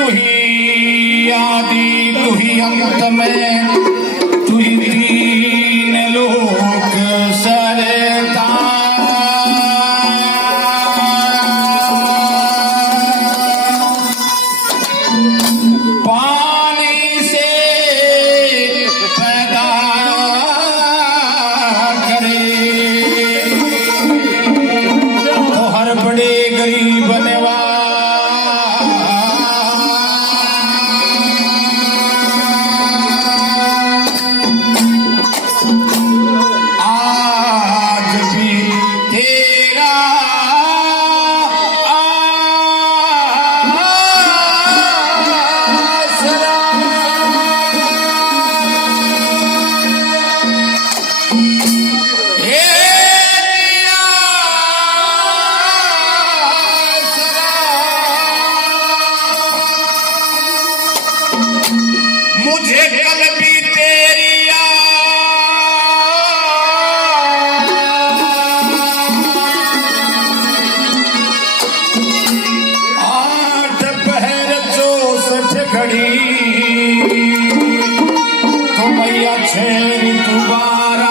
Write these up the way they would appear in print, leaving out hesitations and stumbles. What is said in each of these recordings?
तू ही आदि तू ही अंत में, तू ही दीन लोक सरता। पानी से पैदा करे तो हर बड़े गरीब बनवा। मुझे कल भी तेरी आठ पहर 64 घड़ी तो मैया 6 ऋतु 12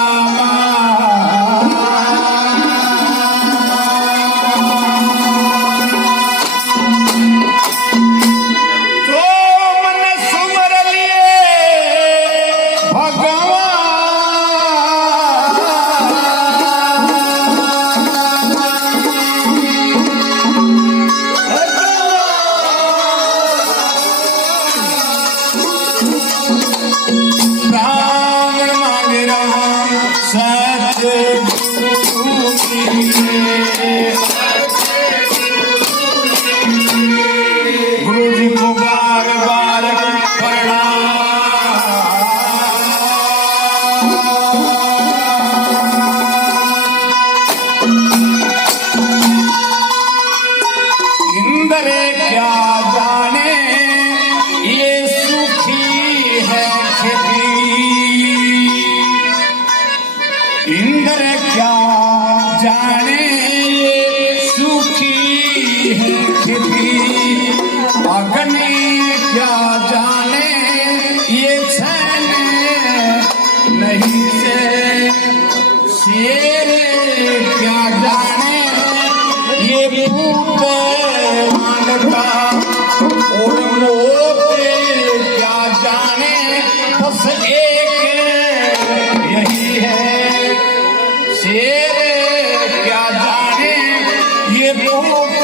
गुरु जी को बार बार प्रणाम। इंद्र क्या जाने ये सुखी है खेती, इंद्र क्या जाने सुखी है खेती, अग्नि क्या जाने ये छैन नहीं से, शेर क्या जाने ये भूत मानता, और मोते क्या जाने बस एक यही है, शेर क्या जाने ये भूत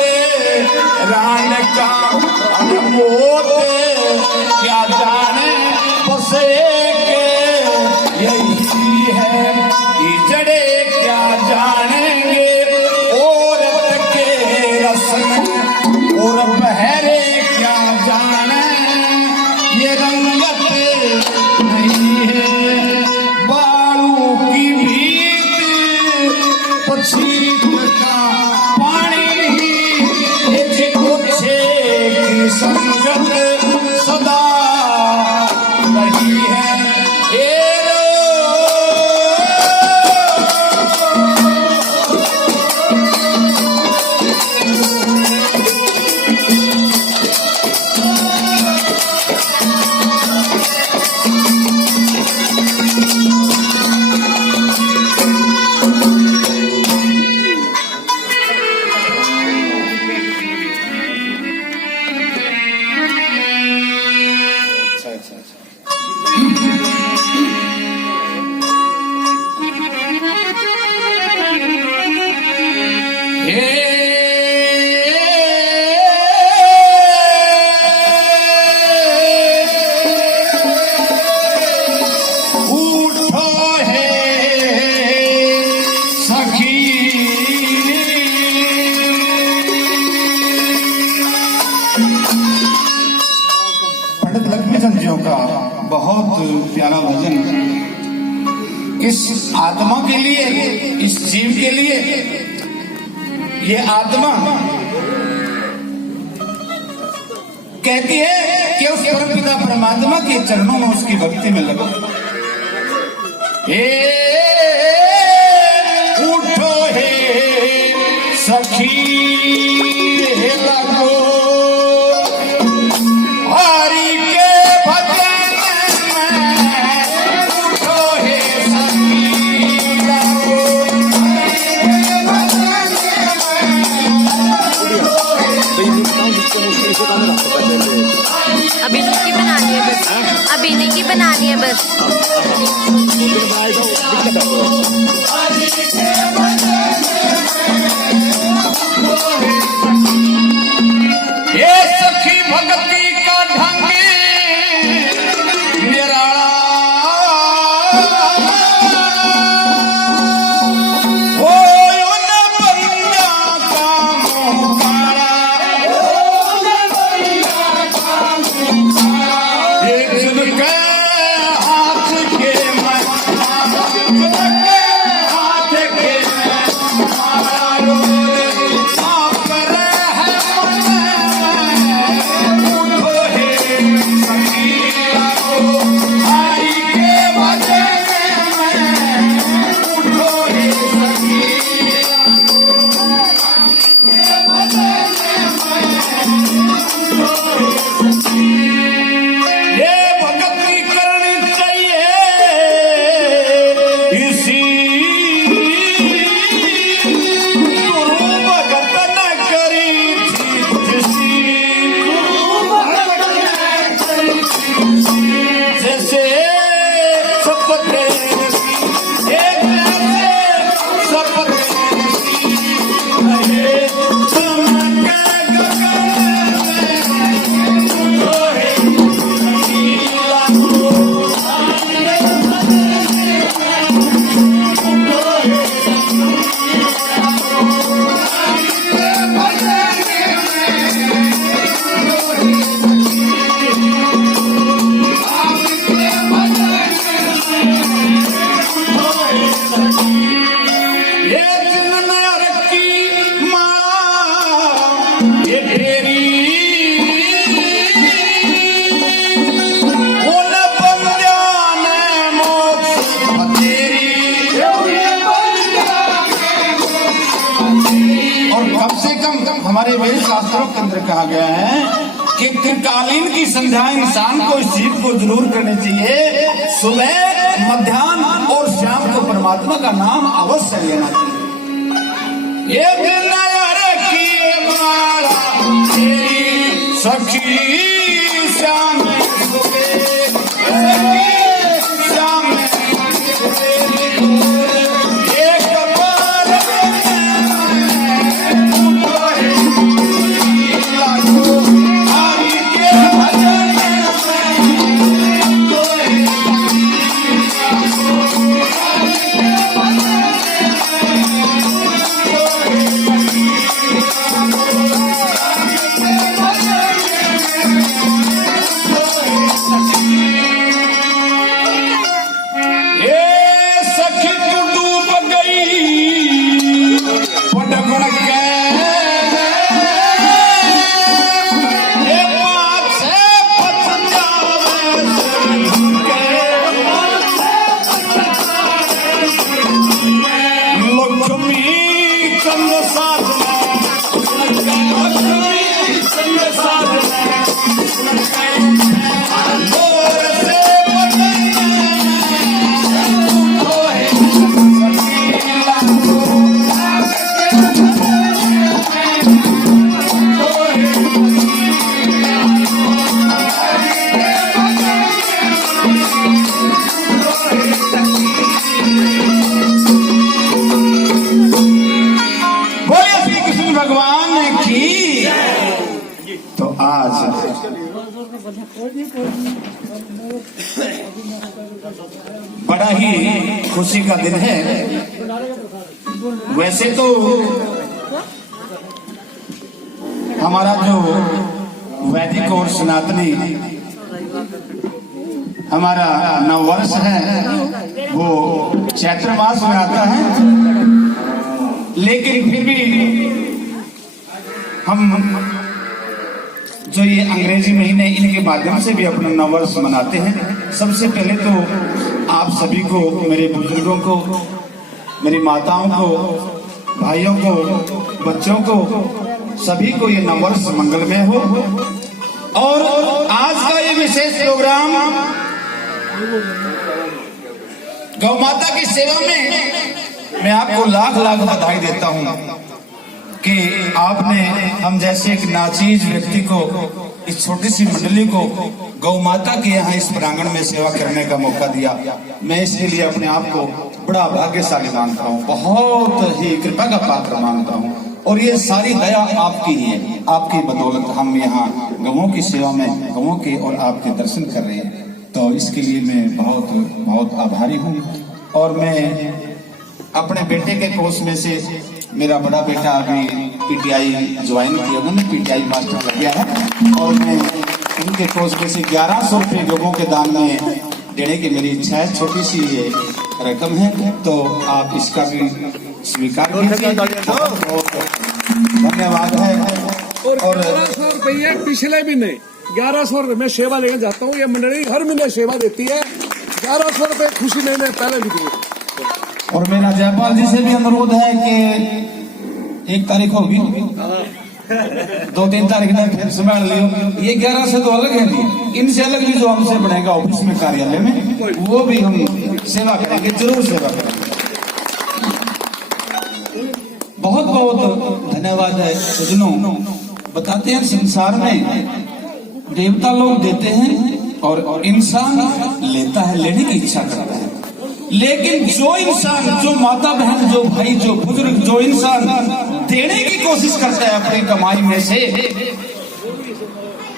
रान का, मोत क्या जाने बस एक यही है, कीचड़े क्या जानेंगे औरत के रस्म, और बहरे क्या जाने ये रंगत नहीं है, बालू की भीत पछीत का पानी नहीं, गुच्छे की संगत सदा नहीं है। का बहुत प्यारा भजन इस आत्मा के लिए, इस जीव के लिए। ये आत्मा कहती है कि उस परमपिता परमात्मा के चरणों में उसकी भक्ति में लगो। उठो हे सखी लगो अभी नहीं बनानी है बस, अभी नहीं बनानी है बस। ये सखी भक्ति का ढंग निराला हो उन बंदा का मुखारा ये जिनके हाथ के हाथ के मारो आप रहे हमारे वेद शास्त्रों के अंदर कहा गया है कि त्रिकालीन की संध्या इंसान को इस चीज को जरूर करनी चाहिए, सुबह मध्याह्न और शाम को परमात्मा का नाम अवश्य लेना चाहिए। ये सखी श्याम बड़ा ही खुशी का दिन है। वैसे तो हमारा जो वैदिक और सनातनी हमारा नववर्ष है वो चैत्र मास में आता है, लेकिन फिर भी हम जो ये अंग्रेजी महीने इनके माध्यम से भी अपना नववर्ष मनाते हैं। सबसे पहले तो आप सभी को, मेरे बुजुर्गों को, मेरी माताओं को, भाइयों को, बच्चों को, सभी को ये नववर्ष मंगलमय हो। और आज का ये विशेष प्रोग्राम गौ माता की सेवा में मैं आपको लाख लाख बधाई देता हूँ कि आपने हम जैसे एक नाचीज व्यक्ति को, इस छोटी सी मंडली को गौ माता के यहाँ इस प्रांगण में सेवा करने का मौका दिया। मैं इसके लिए अपने आप को बड़ा भाग्यशाली मानता हूँ, बहुत ही कृपा का पात्र मानता हूँ। और ये सारी दया आपकी ही है, आपकी बदौलत हम यहाँ गौओं की सेवा में गौओं के और आपके दर्शन कर रहे हैं। तो इसके लिए मैं बहुत बहुत आभारी हूँ। और मैं अपने बेटे के कोर्स में से, मेरा बड़ा बेटा अभी पीटीआई ज्वाइन किया, उन्होंने पीटीआई मास्टर लग गया है, और मैं उनके कोर्स में से 1100 रुपये गौओं के दान में देने की मेरी इच्छा है। छोटी सी ये रकम है, तो आप इसका भी स्वीकार कीजिए। धन्यवाद है। और 1100 रुपये पिछले महीने 1100 रुपये में सेवा लेकर जाता हूँ। ये मंडली हर महीने सेवा देती है। 1100 रुपये खुशी महीने पहले भी दिए। और मेरा जयपाल जी से भी अनुरोध है कि 1 तारीख होगी, 2-3 तारीख तक फिर संभाल लियो। ये 11 से तो अलग है जी, इनसे अलग भी जो हमसे बनेगा ऑफिस में, कार्यालय में, वो भी हम सेवा करेंगे, जरूर सेवा करेंगे। बहुत बहुत धन्यवाद है सज्जनों। बताते हैं संसार में देवता लोग देते हैं और इंसान लेता है, लेने की इच्छा करता है। लेकिन जो इंसान, जो माता बहन, जो भाई, जो बुजुर्ग, जो इंसान देने की कोशिश करता है अपनी कमाई में से,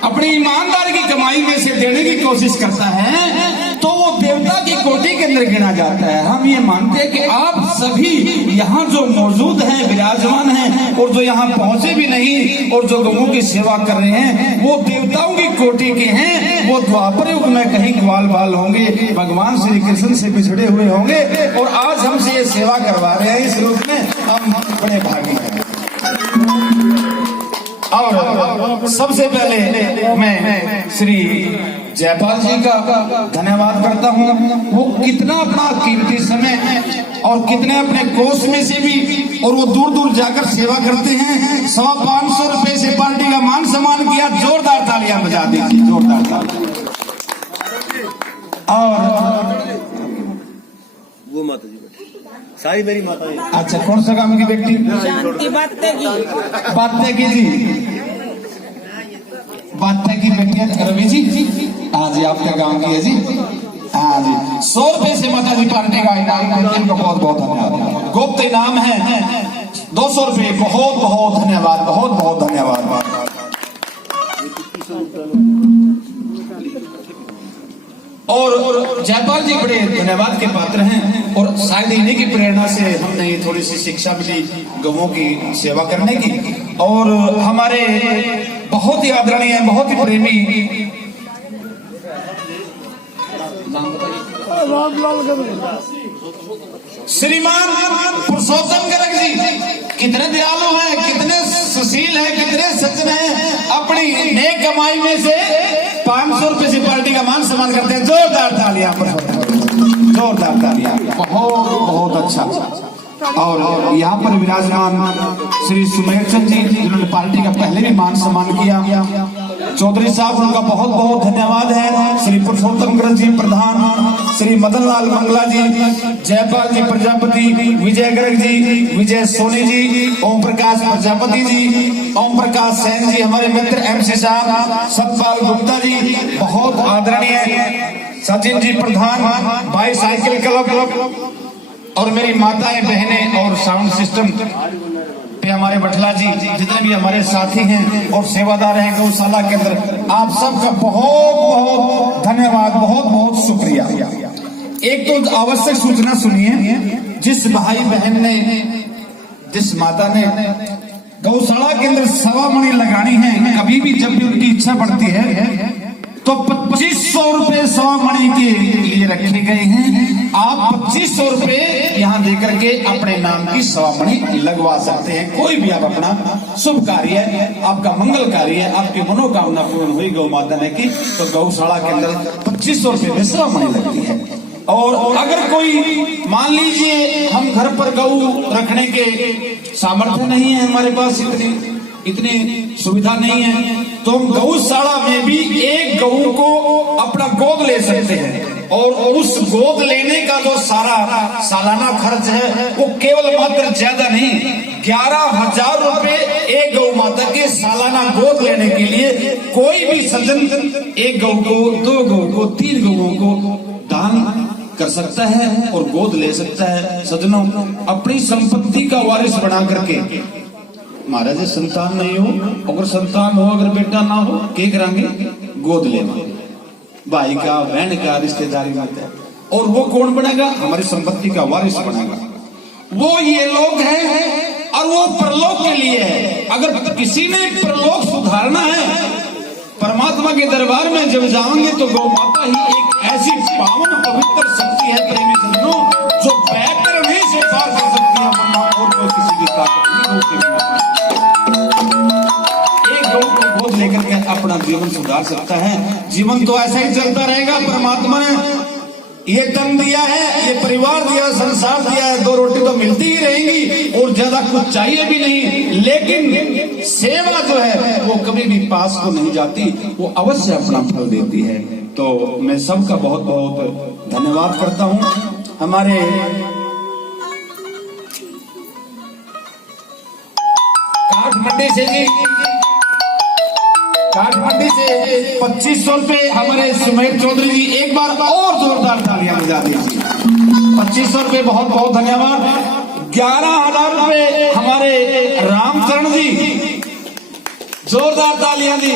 अपनी ईमानदारी की कमाई में से देने की कोशिश करता है, तो वो देवता की कोटि के अंदर गिना जाता है। हम ये मानते हैं कि आप सभी यहाँ जो मौजूद हैं, विराजमान हैं, और जो यहाँ पहुंचे भी नहीं और जो गौओं की सेवा कर रहे हैं, वो देवताओं की कोटि के हैं। वो द्वापर युग में कहीं ग्वाल बाल होंगे, भगवान श्री कृष्ण से बिछड़े हुए होंगे, और आज हमसे ये सेवा करवा रहे हैं। इस रूप में हम बड़े भागी हैं। और सबसे पहले मैं श्री जयपाल जी का धन्यवाद करता हूँ। वो कितना अपना कीमती समय और कितने अपने कोष में से भी, और वो दूर दूर जाकर सेवा करते हैं। 550 रुपए से पार्टी का मान सम्मान किया। जोरदार तालियां बजा दीजिए, जोरदार तालियां। और वो माता जी सारी मेरी माता है। अच्छा, कौन सा काम की व्यक्ति? बातें की जी, बातें की बेटी रवि जी। हाँ जी, आपका गांव की है जी। हाँ जी, 100 रुपए से माता जी पार्टी का इनाम देते हैं। बहुत बहुत धन्यवाद। गुप्त इनाम है 200 रुपए। बहुत बहुत धन्यवाद, बहुत बहुत धन्यवाद। और जयपाल जी बड़े धन्यवाद के पात्र हैं, और शायद इन्हीं की प्रेरणा से हमने ये थोड़ी सी शिक्षा मिली गौओं की सेवा करने की। और हमारे बहुत ही आदरणीय, बहुत ही प्रेमी श्रीमान पुरुषोत्तम गर्ग जी कितने दयालु हैं, कितने सुशील हैं, कितने सज्जन हैं। अपनी नेक कमाई में से 500 रुपए से पार्टी का मान सम्मान करते हैं। जोरदार तालियां, जोरदार तालियां। बहुत बहुत अच्छा। और यहाँ पर विराजमान श्री सुमेर चंद जी, जिन्होंने पार्टी का पहले भी मान सम्मान किया। चौधरी साहब, उनका बहुत बहुत धन्यवाद है। श्री पुरुषोत्तम गर्ग जी प्रधान, श्री मदन लाल मंगला जी, जयपाल जी प्रजापति, विजय गर्ग जी, विजय सोनी जी, ओम प्रकाश प्रजापति जी, ओम प्रकाश सैन जी, हमारे मित्र MC साहब, सतपाल गुप्ता जी, बहुत आदरणीय सचिन जी प्रधान, बाई साइकिल क्लब, और मेरी माताएं, बहनें, और साउंड सिस्टम पे हमारे बठला जी, जितने भी हमारे साथी हैं और सेवादार हैं गौशाला के अंदर, आप सबका बहुत बहुत धन्यवाद, बहुत बहुत शुक्रिया। एक तो आवश्यक सूचना सुनिए। जिस भाई बहन ने, जिस माता ने गौशाला के अंदर 1.25 मणि लगानी है, कभी भी जब भी उनकी इच्छा बढ़ती है, तो 2500 रुपए 1.25 मणि के लिए रखे गए हैं। आप 2500 रुपए यहाँ देकर के अपने नाम की 1.25 मणि लगवा सकते हैं। कोई भी आप अपना शुभ कार्य है, आपका मंगल कार्य है, आपकी मनोकामना पूर्ण हुई गौ माता ने की, तो गौशाला के अंदर 2500 रुपए में 1.25 मणि लगती है। और अगर कोई मान लीजिए हम घर पर गौ रखने के सामर्थ्य नहीं है, हमारे पास इतनी सुविधा नहीं है, तो हम गौशाला में भी एक गऊ को अपना गोद ले सकते हैं। और उस गोद लेने का जो सारा सालाना खर्च है वो केवल मात्र ज्यादा नहीं 11,000 रुपए एक गौ माता के सालाना गोद लेने के लिए कोई भी सज्जन एक गौ को, 2 गौ को, 3 गौओं को दान कर सकता है और गोद ले सकता है। सज्जनों, अपनी संपत्ति का वारिस बना करके, महाराज संतान नहीं हो, अगर संतान हो, अगर बेटा ना हो, क्या करांगे? गोद लेना, भाई का, बहन का, रिश्तेदारी में, और वो कौन बनेगा? हमारी संपत्ति का वारिस बनेगा। वो ये लोग हैं और वो परलोक के लिए है। अगर किसी ने परलोक सुधारना है, परमात्मा के दरबार में जब जाओगे तो गौ माता ही एक ऐसी पावन पवित्र शक्ति है प्रेमी सज्जनों, जो बेहतर नहीं से पार कर सकती है, वरना और कोई किसी की ताकत नहीं होती। एक गौ को गोद लेकर के अपना जीवन सुधार सकता है। जीवन तो ऐसा ही चलता रहेगा। परमात्मा ने ये तन दिया है, ये परिवार दिया, संसार दिया है, 2 रोटी तो मिलती ही रहेंगी और ज्यादा कुछ चाहिए भी नहीं। लेकिन सेवा जो है वो कभी भी पास को नहीं जाती, वो अवश्य अपना फल देती है। तो मैं सबका बहुत बहुत धन्यवाद करता हूँ। हमारे काठमंडी से 2500 रुपए हमारे सुमेर चौधरी जी, एक बार और जोरदार तालियां बजा दीजिए। 2500 रुपए बहुत बहुत धन्यवाद। 11,000 रुपए हमारे रामचरण जी, जोरदार तालियां दी।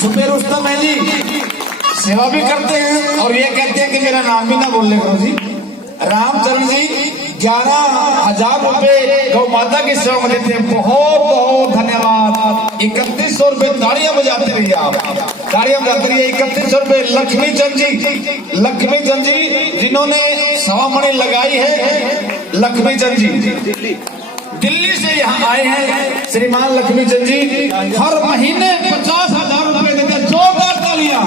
सुमेर रुस्तम है जी, सेवा भी करते हैं और ये कहते हैं कि मेरा नाम भी ना बोलने करो जी। रामचरण जी 11,000 रुपए गौ माता की सेवा में देते हैं, बहुत बहुत धन्यवाद। 3100 रुपए, तालियां बजाते रहिए आप, तालियां बजाते रहिए। 3100 रुपए लक्ष्मी चंद जी जिन्होंने सवामणि लगाई है। लक्ष्मी चंद जी दिल्ली से यहाँ आए हैं। श्रीमान लक्ष्मी चंद जी हर महीने 50,000 रुपए देते हैं। जोरदार तालियां।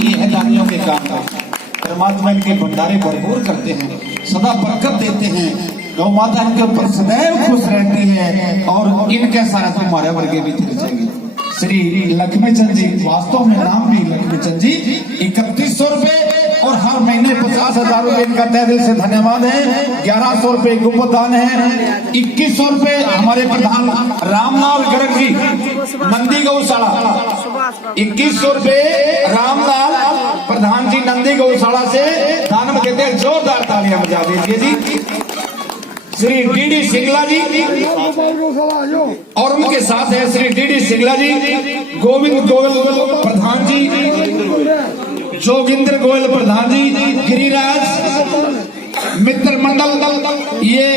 ये है दानियों के काम। परमात्मा इनके भंडारे भरपूर करते हैं, सदा बरकत देते हैं। गौ माता इनके ऊपर सदैव खुश रहती है और इनके साथ तुम्हारे वर्गे भी थे जाएंगे। श्री लक्ष्मी चंद जी, वास्तव में नाम भी लक्ष्मी चंद जी, 3100 रुपए और हर महीने 50,000 रुपए इनका तहे दिल से धन्यवाद है। 1100 रुपए गुप्तदान है। 2100 रुपए हमारे प्रधान रामलाल गर्ग जी, नंदी गौशाला। 2100 रुपए रामलाल प्रधान जी, नंदी गौशाला से दान में देते हैं। जोरदार तालियां बजा दीजिए जी। श्री डीडी सिंगला जी और उनके साथ है श्री डीडी सिंगला जी, गोविंद गोयल प्रधान जी, जोगिंद्र गोयल प्रधान जी, गिरिराज मित्र मंडल, ये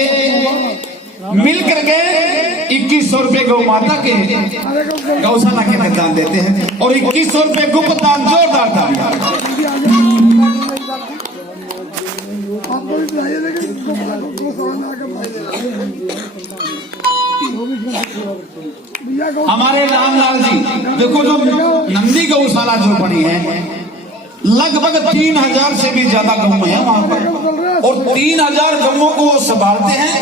मिलकर के 2100 रुपए गौ माता के गौशाला के अंदर दान देते हैं और 2100 रुपए गुप्त दान। जोरदार तालियां। हमारे रामलाल जी, देखो जो नंदी गौशाला जो बनी है, लगभग 3000 से भी ज्यादा गऊ है वहां पर और 3000 गऊओं को वो संभालते हैं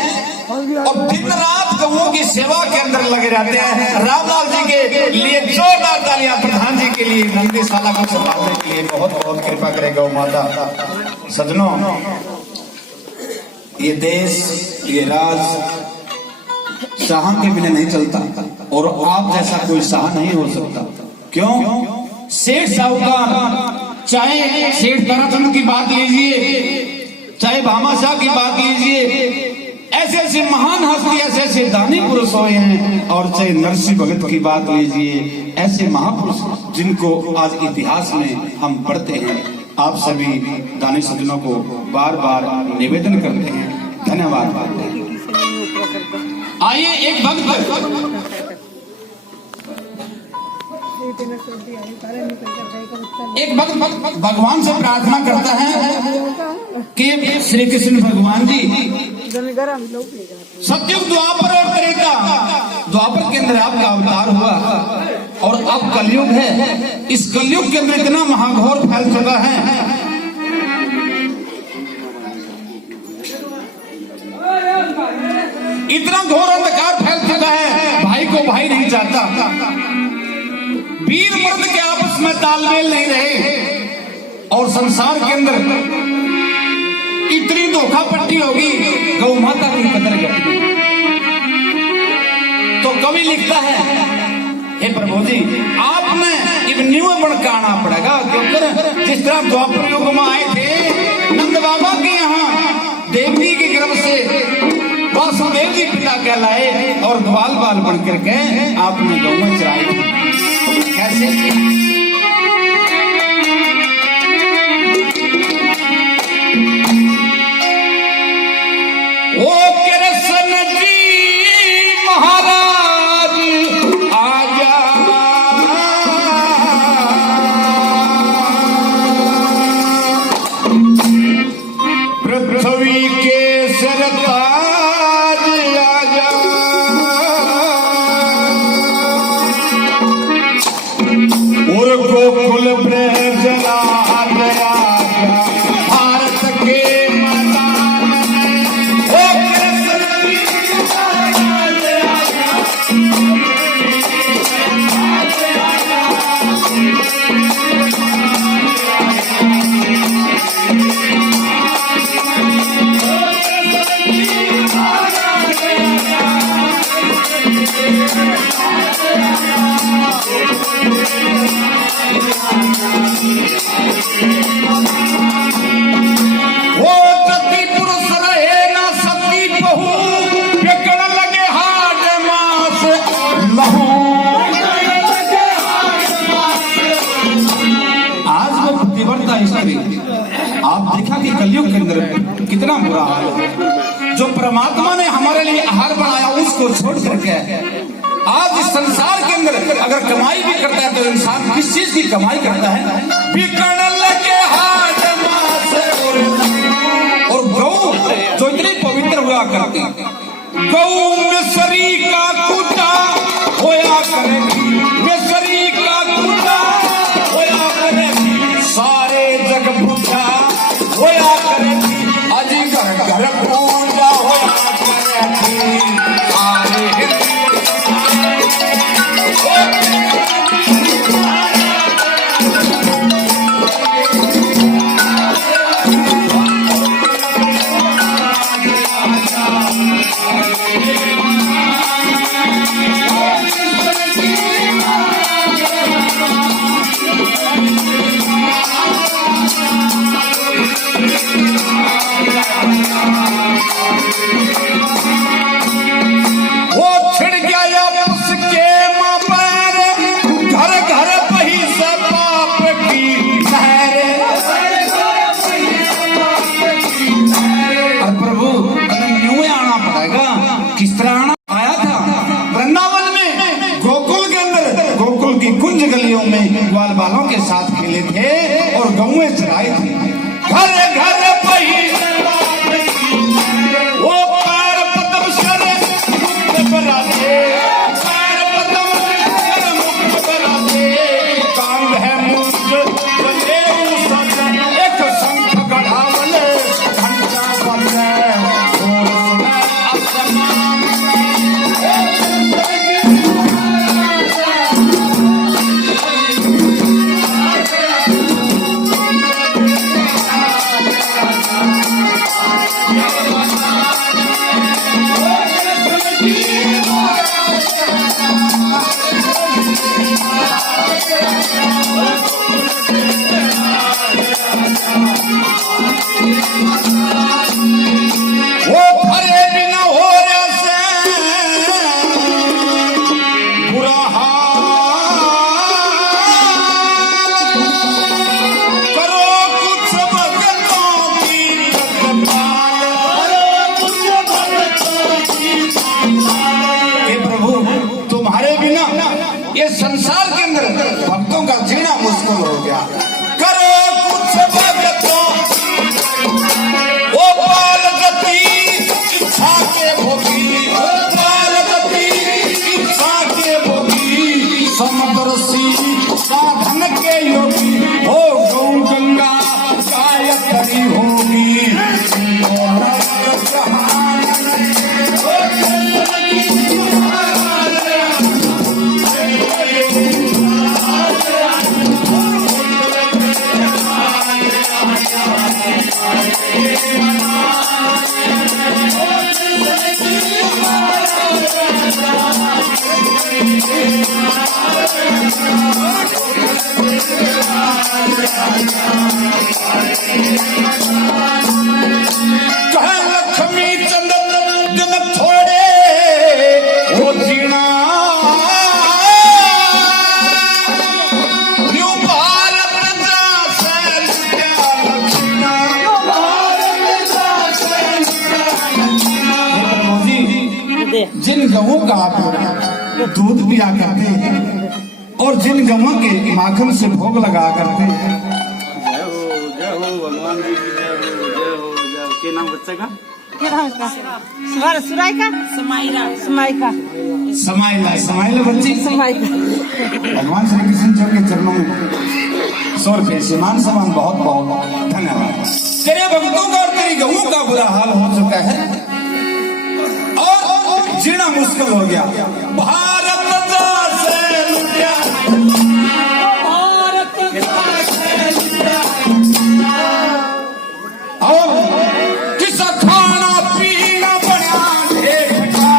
और दिन रात गऊओं की सेवा के अंदर लगे रहते हैं। रामलाल जी के लिए जोरदार तालियां। प्रधान जी के लिए नंदीशाला को संभालने के लिए बहुत बहुत कृपा करे गौ माता। सज्जनों, ये देश, ये राज शाह के बिना नहीं चलता और आप जैसा कोई शाह नहीं हो सकता। क्यों? सेठ साहूकार, चाहे सेठ ताराचंद की बात लीजिए, चाहे भामाशाह की बात लीजिए, ऐसे ऐसे महान हस्ती, ऐसे ऐसे दानी पुरुष हुए हैं। और चाहे नरसिंह भगत की बात लीजिए, ऐसे महापुरुष जिनको आज इतिहास में हम पढ़ते हैं। आप सभी दानी सज्जनों को बार बार निवेदन करते हैं, धन्यवाद। आइए एक भक्त भगवान से प्रार्थना करता है कि श्री कृष्ण भगवान जी सतयुग, द्वापर और त्रेता, द्वापर के अंदर आपका अवतार हुआ और अब कलयुग है। इस कलयुग के अंदर इतना महाघोर फैल चुका है, इतना घोर अंधकार फैल चुका है, भाई को भाई नहीं चाहता, वीर मर्द के आपस में तालमेल नहीं रहे। और संसार के अंदर इतनी धोखा पट्टी होगी, गौ माता की कदर करती। तो कवि लिखता है, हे प्रभु जी आपने इब न्यू बनकाना पड़ेगा, क्योंकि जिस तरह द्वापर युग में आए थे नंद बाबा के यहाँ देवकी के गर्भ से वासुदेव जी पिता कहलाए और ग्वाल बाल बन करके आपने गौ चराई थी। कैसे? ओ कृष्ण जी महाराज आजा, पृथ्वी के सरताज आजा, और गोकुल ब्रज राज आजा, भारत के मैदान में ओ कृष्ण जी महाराज आजा। वो सती पुरुष रहे ना सती बहू, बिकड़ लगे हाड मास लहू। आज वो पतिव्रता स्त्री, आप देखा कि कलयुग के अंदर कितना बुरा हाल है। जो परमात्मा ने हमारे लिए आहार बनाया उसको छोड़ करके आज इस संसार के अंदर अगर कमाई भी करता है तो इंसान किस चीज की कमाई करता है? बिकड़ लगे हाड मास और गौ जो इतनी पवित्र हुआ करती, गौ मिसरी का कुत्ता होया करेगी, मिसरी का कुत्ता होया करेगी, सारे जग पूजा होया करेगी, अजी घर घर पूजा होया करेगी, सारे कुंज गलियों में ग्वाल बालों के साथ खेले थे और गौएं चराई थी। घर घर वो पैर पदम सर मुक्त बराते, पैर पदम सर मुक्त बराते, कांग है मुक्त एक शंख गढ़ावले घंटा बजे और सुने आसमान वो भरे बिना हो रसे बुरा करो कुछ भक्तों की हे प्रभु तुम्हारे बिना ये संसार के अंदर भक्तों का जीना मुश्किल हो गया। करो कुछ भक्तों ओ बालगति इच्छा के भोगी, बालगति इच्छा के भोगी, समदर्शी साधन के योगी, हो गौ गंगा गायत्री होगी। कह लक्ष्मी चंद्र दिन थोड़े वो जीना न्यू भारत जैसे लुटिया लक्ष्मीना। हे प्रभु जी, जिन गवों का आप दूध पिया करते हैं और जिन गवों के माखन से भोग लगा करते हैं, जय हो भगवान जी की जय हो, जय हो, जय हो। के नाम बच्चे का? समाइका समाइला बच्ची भगवान श्री कृष्ण जी के चरणों में 100 रुपये से मान सम्मान बहुत बहुत धन्यवाद। तेरे भक्तों का और तेरी गऊ का बुरा हाल हो चुका है और जीना मुश्किल हो गया। भारत से लुटिया और किस खाना पीना बना देखा,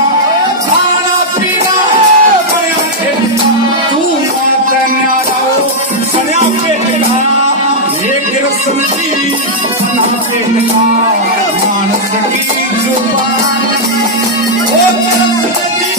खाना पीना बना देखा, तू बात न्यारो सन्या पेटका, एक रस्म की सना पेटका, मानस की जुबान ओ रस्म की